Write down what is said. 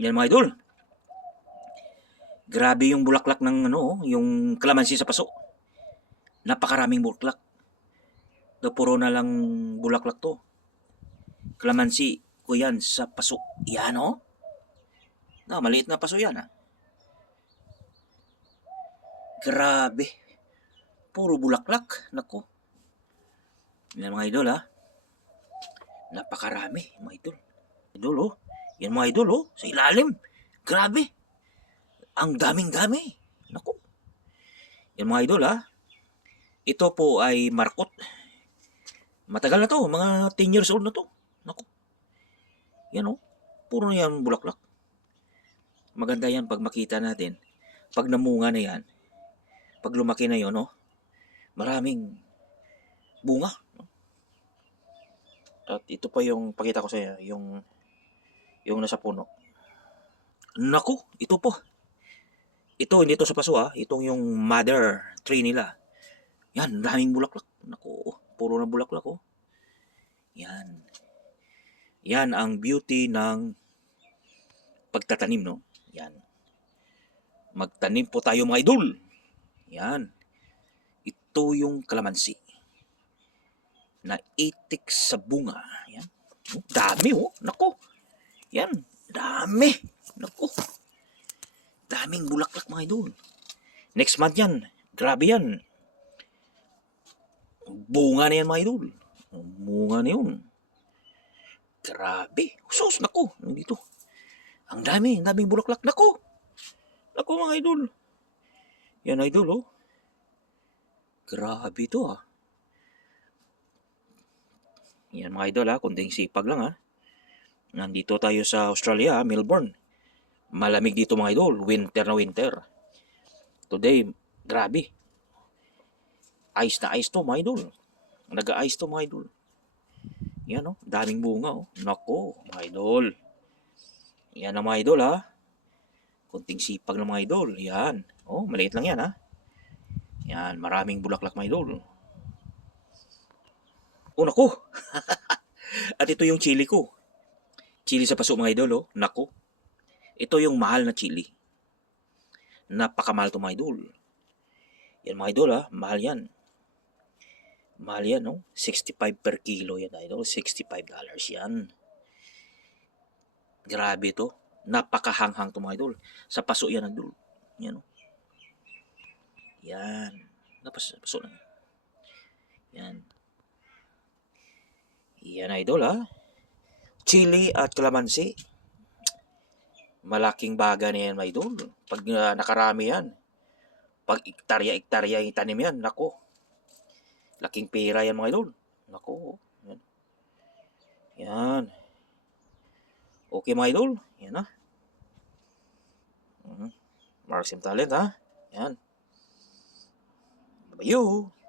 Yan mga idol. Grabe yung bulaklak ng yung kalamansi sa paso. Napakaraming bulaklak. Puro na lang bulaklak to. Kalamansi ko yan sa paso. Yan maliit na paso yan Grabe. Puro bulaklak. Nako. Yan mga idol Napakarami mga idol. Idol Yan mga idol sa ilalim. Grabe. Ang daming-dami. Nako. Yan mga idol Ito po ay markot. Matagal na to. Mga 10 years old na to. Nako. Yan Puro na yan bulaklak. Maganda yan pag makita natin. Pag namunga na yan. Pag lumaki na yun, maraming bunga. At ito pa yung pakita ko sa inyo. Yung nasa puno. Naku, ito po. Ito, hindi to sa paso Itong yung mother tree nila. Yan, daming bulaklak. Naku, puro na bulaklak Yan. Yan ang beauty ng pagtatanim, no? Yan. Magtanim po tayo mga idol. Yan. Ito yung kalamansi. Na itik sa bunga. Yan. Dami Naku. Yan. Dami. Naku. Daming bulaklak mga idol. Next month yan. Grabe yan. Bunga na yan mga idol. Bunga na yun. Grabe. Sus, naku. Dito. Ang daming bulaklak. Naku. Naku mga idol. Yan idol Grabe to Yan mga idol kunting sipag lang Nandito tayo sa Australia, Melbourne. Malamig dito mga idol. Winter na winter. Today, grabe. Ice na ice to mga idol. Nag-ice to mga idol. Yan daming bunga Nako, mga idol. Yan ang mga idol Kunting sipag ng mga idol. Yan. Maliit lang yan Yan, maraming bulaklak mga idol. Nako. At ito yung chili ko. Chili sa paso mga idol Nako. Ito yung mahal na chili. Napakamahal to mga idol. Yan mga idol mahal yan. Mahal yan 65 per kilo yan idol. $65 yan. Grabe to. Napakahanghang to mga idol. Sa paso yan idol. Yan Yan. Paso lang. Yan. Yan idol Chili at kalamansi. Malaking baga na yan mga idol. Pag nakarami yan. Pag iktarya yung tanim yan. Nako. Laking pera yan mga idol. Nako. Yan. Yan. Okay mga idol. Yan Marks and talent Yan. Bye-bye.